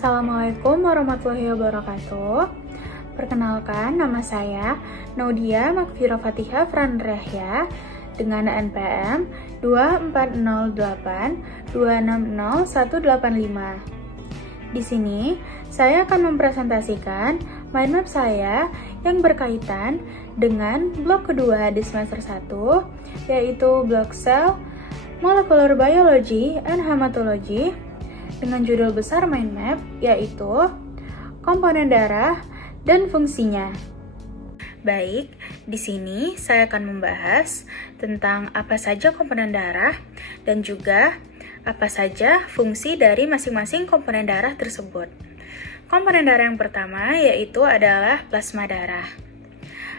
Assalamualaikum warahmatullahi wabarakatuh. Perkenalkan, nama saya Naudia Makfira Fatihah Frandrehya dengan NPM 2408260185. Di sini, saya akan mempresentasikan mind map saya yang berkaitan dengan blok kedua di semester 1, yaitu blok Cell, Molecular Biology and Hematology, dengan judul besar mind map, yaitu komponen darah dan fungsinya. Baik, di sini saya akan membahas tentang apa saja komponen darah dan juga apa saja fungsi dari masing-masing komponen darah tersebut. Komponen darah yang pertama yaitu adalah plasma darah.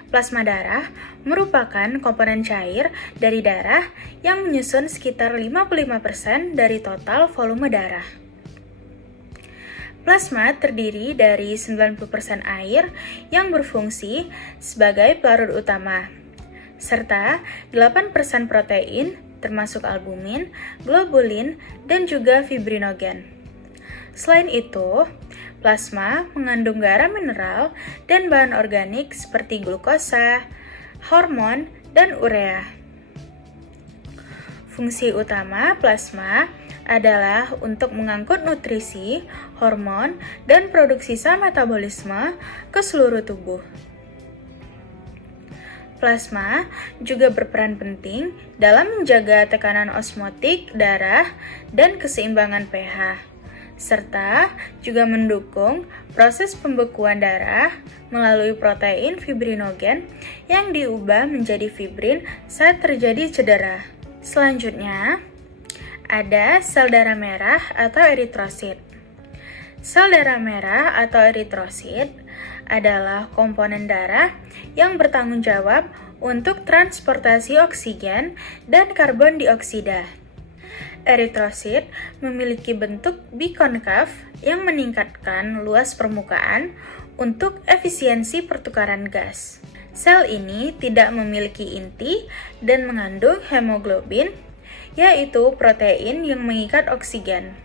Plasma darah merupakan komponen cair dari darah yang menyusun sekitar 55% dari total volume darah. Plasma terdiri dari 90% air yang berfungsi sebagai pelarut utama, serta 8% protein termasuk albumin, globulin, dan juga fibrinogen. Selain itu, plasma mengandung garam mineral dan bahan organik seperti glukosa, hormon, dan urea. Fungsi utama plasma adalah untuk mengangkut nutrisi, hormon, dan produksi sel metabolisme ke seluruh tubuh. Plasma juga berperan penting dalam menjaga tekanan osmotik darah dan keseimbangan pH, serta juga mendukung proses pembekuan darah melalui protein fibrinogen yang diubah menjadi fibrin saat terjadi cedera. Selanjutnya, ada sel darah merah atau eritrosit. Sel darah merah atau eritrosit adalah komponen darah yang bertanggung jawab untuk transportasi oksigen dan karbon dioksida. Eritrosit memiliki bentuk bikonkav yang meningkatkan luas permukaan untuk efisiensi pertukaran gas. Sel ini tidak memiliki inti dan mengandung hemoglobin, yaitu protein yang mengikat oksigen.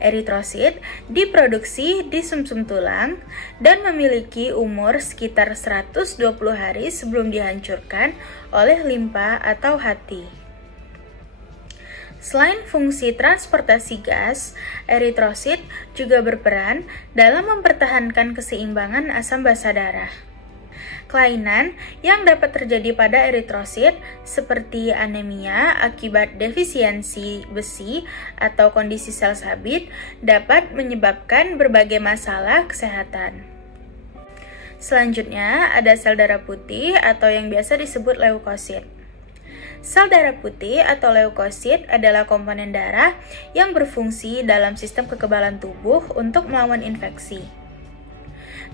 Eritrosit diproduksi di sumsum tulang dan memiliki umur sekitar 120 hari sebelum dihancurkan oleh limpa atau hati. Selain fungsi transportasi gas, eritrosit juga berperan dalam mempertahankan keseimbangan asam basa darah. Kelainan yang dapat terjadi pada eritrosit seperti anemia akibat defisiensi besi atau kondisi sel sabit dapat menyebabkan berbagai masalah kesehatan. Selanjutnya ada sel darah putih atau yang biasa disebut leukosit. Sel darah putih atau leukosit adalah komponen darah yang berfungsi dalam sistem kekebalan tubuh untuk melawan infeksi.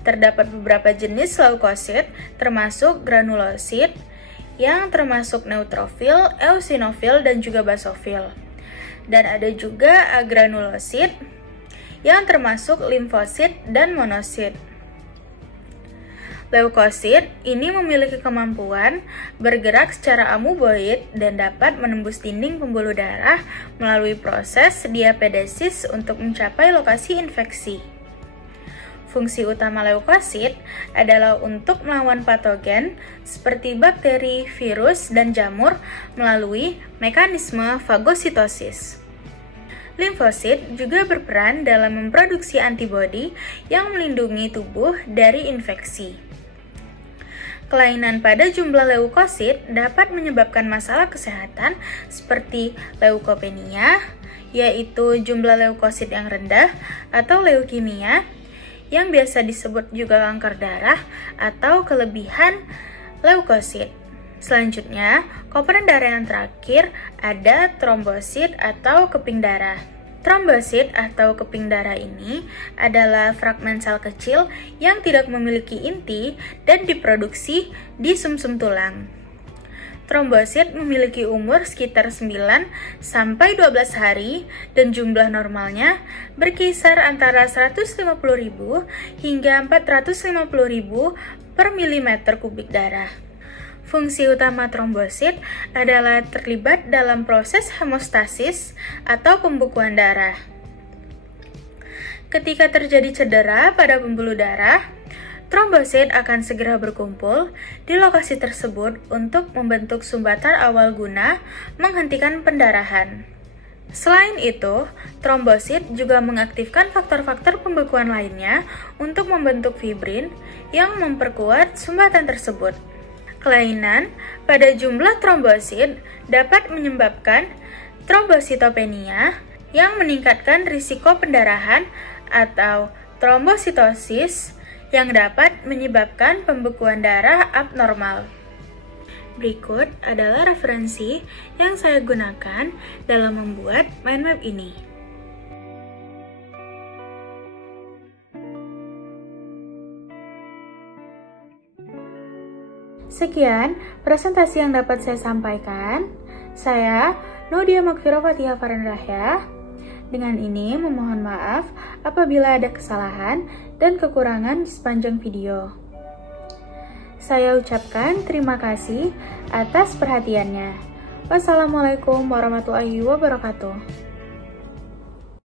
Terdapat beberapa jenis leukosit, termasuk granulosit, yang termasuk neutrofil, eosinofil, dan juga basofil. Dan ada juga agranulosit, yang termasuk limfosit dan monosit. Leukosit ini memiliki kemampuan bergerak secara amuboid dan dapat menembus dinding pembuluh darah melalui proses diapedesis untuk mencapai lokasi infeksi. Fungsi utama leukosit adalah untuk melawan patogen seperti bakteri, virus, dan jamur melalui mekanisme fagositosis. Limfosit juga berperan dalam memproduksi antibodi yang melindungi tubuh dari infeksi. Kelainan pada jumlah leukosit dapat menyebabkan masalah kesehatan seperti leukopenia, yaitu jumlah leukosit yang rendah, atau leukemia, yang biasa disebut juga kanker darah atau kelebihan leukosit. Selanjutnya, komponen darah yang terakhir ada trombosit atau keping darah. Trombosit atau keping darah ini adalah fragmen sel kecil yang tidak memiliki inti dan diproduksi di sumsum tulang. Trombosit memiliki umur sekitar 9 sampai 12 hari dan jumlah normalnya berkisar antara 150.000 hingga 450.000 per milimeter kubik darah. Fungsi utama trombosit adalah terlibat dalam proses hemostasis atau pembekuan darah. Ketika terjadi cedera pada pembuluh darah, trombosit akan segera berkumpul di lokasi tersebut untuk membentuk sumbatan awal guna menghentikan pendarahan. Selain itu, trombosit juga mengaktifkan faktor-faktor pembekuan lainnya untuk membentuk fibrin yang memperkuat sumbatan tersebut. Kelainan pada jumlah trombosit dapat menyebabkan trombositopenia yang meningkatkan risiko pendarahan atau trombositosis yang dapat menyebabkan pembekuan darah abnormal. Berikut adalah referensi yang saya gunakan dalam membuat mind map ini. Sekian presentasi yang dapat saya sampaikan. Saya Nodia Makfiro Fatihah Faranrahya. Dengan ini memohon maaf apabila ada kesalahan dan kekurangan di sepanjang video. Saya ucapkan terima kasih atas perhatiannya. Wassalamualaikum warahmatullahi wabarakatuh.